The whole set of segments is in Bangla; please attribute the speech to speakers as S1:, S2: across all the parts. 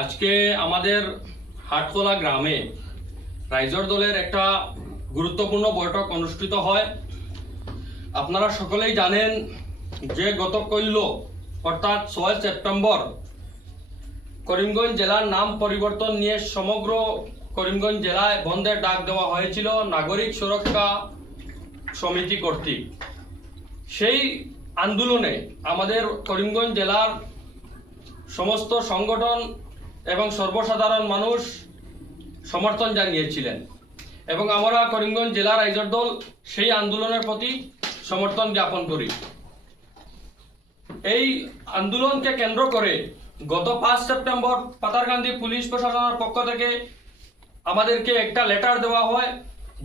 S1: আজকে আমাদের হাটকোলা গ্রামে রাইজর দলের একটা গুরুত্বপূর্ণ বৈঠক অনুষ্ঠিত হয়। আপনারা সকলেই জানেন যে গত কৈল্য অর্থাৎ ছয় সেপ্টেম্বর, করিমগঞ্জ জেলার নাম পরিবর্তন নিয়ে সমগ্র করিমগঞ্জ জেলায় বন্ধের ডাক দেওয়া হয়েছিল নাগরিক সুরক্ষা সমিতি কর্তৃক। সেই আন্দোলনে আমাদের করিমগঞ্জ জেলার সমস্ত সংগঠন এবং সর্বসাধারণ মানুষ সমর্থন জানিয়েছিলেন। এবং আমরা করিমগঞ্জ জেলা রাইজর দল সেই আন্দোলনের প্রতি সমর্থন জ্ঞাপন করি। এই আন্দোলনকে কেন্দ্র করে গত পাঁচ সেপ্টেম্বর পাতারকান্দি পুলিশ প্রশাসনের পক্ষ থেকে আমাদেরকে একটা লেটার দেওয়া হয়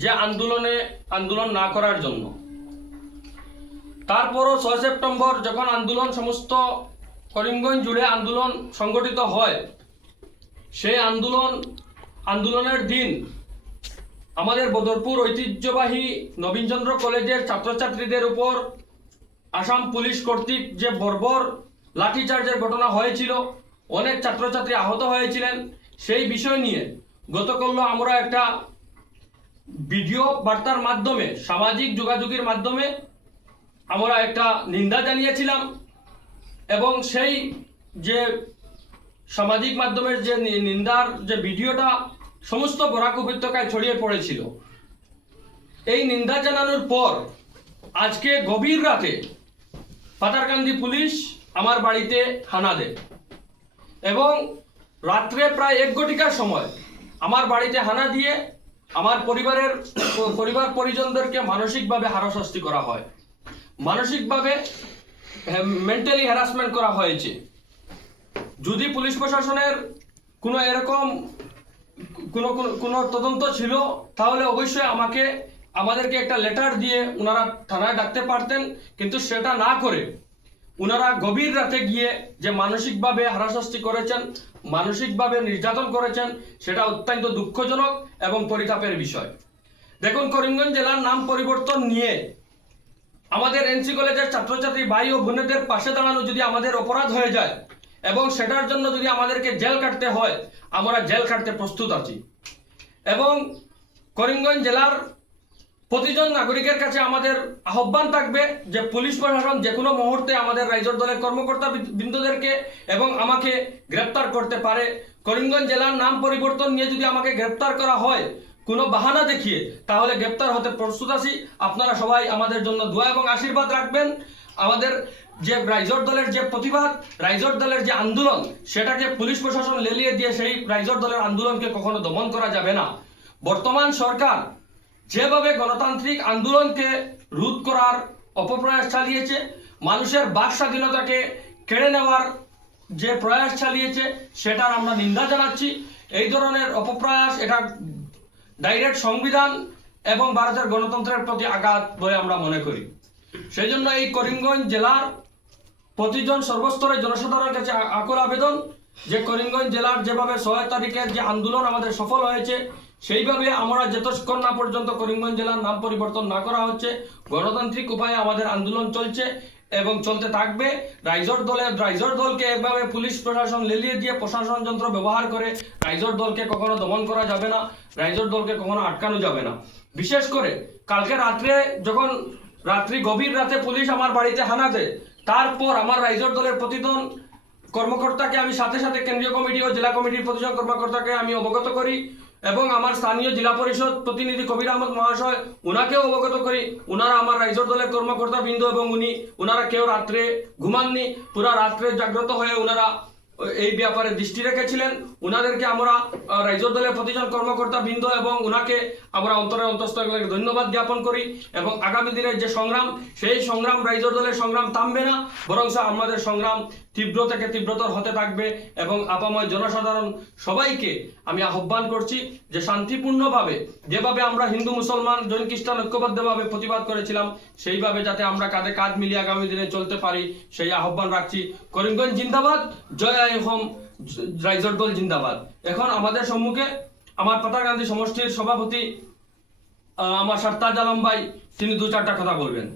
S1: যে আন্দোলনে আন্দোলন না করার জন্য। তারপরও ছয় সেপ্টেম্বর যখন আন্দোলন সমস্ত করিমগঞ্জ জুড়ে আন্দোলন সংগঠিত হয় সেই আন্দোলন, আন্দোলনের দিন আমাদের বদরপুর ঐতিহ্যবাহী নবীনচন্দ্র কলেজের ছাত্রছাত্রীদের উপর আসাম পুলিশ কর্তৃক যে বর্বর লাঠিচার্জের ঘটনা হয়েছিল, অনেক ছাত্রছাত্রী আহত হয়েছিলেন। সেই বিষয় নিয়ে গতকাল আমরা একটা ভিডিও বার্তার মাধ্যমে, সামাজিক যোগাযোগের মাধ্যমে আমরা একটা নিন্দা জানিয়েছিলাম এবং সেই যে সামাজিক মাধ্যমের যে নিন্দার যে ভিডিওটা সমস্ত বরাক উপত্যকায় ছড়িয়ে পড়েছিল। এই নিন্দা জানানোর পর আজকে গভীর রাতে পাতারকান্দি পুলিশ আমার বাড়িতে হানা দেয় এবং রাত্রে প্রায় এক ঘটিকার সময় আমার বাড়িতে হানা দিয়ে আমার পরিবারের, পরিবার পরিজনদেরকে মানসিকভাবে হারাশাস্তি করা হয়। মানসিকভাবে মেন্টালি হ্যারাসমেন্ট করা হয়েছে। যদি পুলিশ প্রশাসনের কোনো এরকম কোনো, কোনো- তদন্ত ছিল, তাহলে অবশ্যই আমাকে, আমাদেরকে একটা লেটার দিয়ে ওনারা থানায় ডাকতে পারতেন, কিন্তু সেটা না করে ওনারা গভীর রাতে গিয়ে যে মানসিকভাবে হারাশাস্তি করেছেন, মানসিকভাবে নির্যাতন করেছেন, সেটা অত্যন্ত দুঃখজনক এবং পরিতাপের বিষয়। দেখুন, করিমগঞ্জ জেলার নাম পরিবর্তন নিয়ে আমাদের এনসি কলেজের ছাত্রছাত্রী ভাই ও বোনেদের পাশে দাঁড়ানো যদি আমাদের অপরাধ হয়ে যায় এবং সেটার জন্য যদি আমাদেরকে জেল কাটতে হয়, আমরা জেল কাটতে প্রস্তুত আছি। এবং করিমগঞ্জ জেলার প্রতিজন নাগরিকের কাছে আমাদের আহ্বান থাকবে যে পুলিশ প্রশাসন যে কোনো মুহূর্তে আমাদের রাইজর দলের কর্মকর্তা বৃন্দদেরকে এবং আমাকে গ্রেপ্তার করতে পারে। করিমগঞ্জ জেলার নাম পরিবর্তন নিয়ে যদি আমাকে গ্রেপ্তার করা হয়, কোনো বাহানা দেখিয়ে, তাহলে গ্রেপ্তার হতে প্রস্তুত আছি। আপনারা সবাই আমাদের জন্য দোয়া এবং আশীর্বাদ রাখবেন। আমাদের যে রাইজর দলের যে প্রতিবাদ, রাইজর দলের যে আন্দোলন, সেটাকে পুলিশ প্রশাসন লেলিয়ে দিয়ে সেই রাইজর দলের আন্দোলনকে কখনো দমন করা যাবে না। বর্তমান সরকার যেভাবে গণতান্ত্রিক আন্দোলনকে রোধ করার অপপ্রয়াস চালিয়েছে, মানুষের বাক স্বাধীনতাকে কেড়ে নেওয়ার যে প্রয়াস চালিয়েছে, সেটার আমরা নিন্দা জানাচ্ছি। এই ধরনের অপপ্রয়াস, এটা ডাইরেক্ট সংবিধান এবং ভারতের গণতন্ত্রের প্রতি আঘাত বলে আমরা মনে করি। সেই জন্য এই করিমগঞ্জ জেলার প্রতিজন সর্বস্তরে জনসাধারণের কাছে আকুল আবেদন যে করিমগঞ্জ জেলার যেভাবে ছয় তারিখের যে আন্দোলন আমাদের সফল হয়েছে, সেইভাবে আমরা যতক্ষণ না পর্যন্ত করিমগঞ্জ জেলার নাম পরিবর্তন না করা হচ্ছে, গণতান্ত্রিক উপায়ে আমাদের আন্দোলন চলছে এবং চলতে থাকবে। রাইজর দলে, রাইজর দলকে এভাবে পুলিশ প্রশাসন লেলিয়ে দিয়ে প্রশাসন যন্ত্র ব্যবহার করে রাইজর দলকে কখনো দমন করা যাবে না, রাইজর দলকে কখনো আটকানো যাবে না। বিশেষ করে কালকে রাত্রে যখন, রাত্রি গভীর রাতে পুলিশ আমার বাড়িতে হানা দেয় তারপর আমার রাইজর দলের প্রতিদ্বন্দ্ব কর্মকর্তাকে আমি সাথে সাথে কেন্দ্রীয় কমিটি ও জেলা কমিটির প্রতিজন কর্মকর্তাকে আমি অবগত করি এবং আমার স্থানীয় জেলা পরিষদ প্রতিনিধি কবির আহমদ মহাশয় ওনাকেও অবগত করি। ওনারা আমার রাইজর দলের কর্মকর্তা বৃন্দ এবং উনি ওনারা কেউ রাত্রে ঘুমাননি, পুরা রাত্রে জাগ্রত হয়ে উনারা এই ব্যাপারে দৃষ্টি রেখেছিলেন। উনাদেরকে আমরা রাজ্য দলের প্রতিজন কর্মকর্তা বৃন্দ এবং উনাকে আমরা অন্তরের অন্তস্থ ধন্যবাদ জ্ঞাপন করি এবং আগামী দিনের যে সংগ্রাম, সেই সংগ্রাম রাইজর দলের সংগ্রাম থামবে না বরং আমাদের সংগ্রাম তীব্র থেকে তীব্রতর হতে থাকবে এবং আপাময় জনসাধারণ সবাইকে আমি আহ্বান করছি যে শান্তিপূর্ণভাবে, যেভাবে আমরা হিন্দু মুসলমান জৈন খ্রিস্টান ঐক্যবদ্ধভাবে প্রতিবাদ করেছিলাম, সেইভাবে যাতে আমরা কাঁধে কাঁধ মিলিয়ে আগামী দিনে চলতে পারি, সেই আহ্বান রাখছি। করিমগঞ্জ জিন্দাবাদ, জয় হোম রাইজর দল জিন্দাবাদ। এখন আমাদের সম্মুখে আমার পাতারকান্দি সমষ্টির সভাপতি আমার সর্তাজ আলম ভাই, তিনি দু চারটা কথা বলবেন।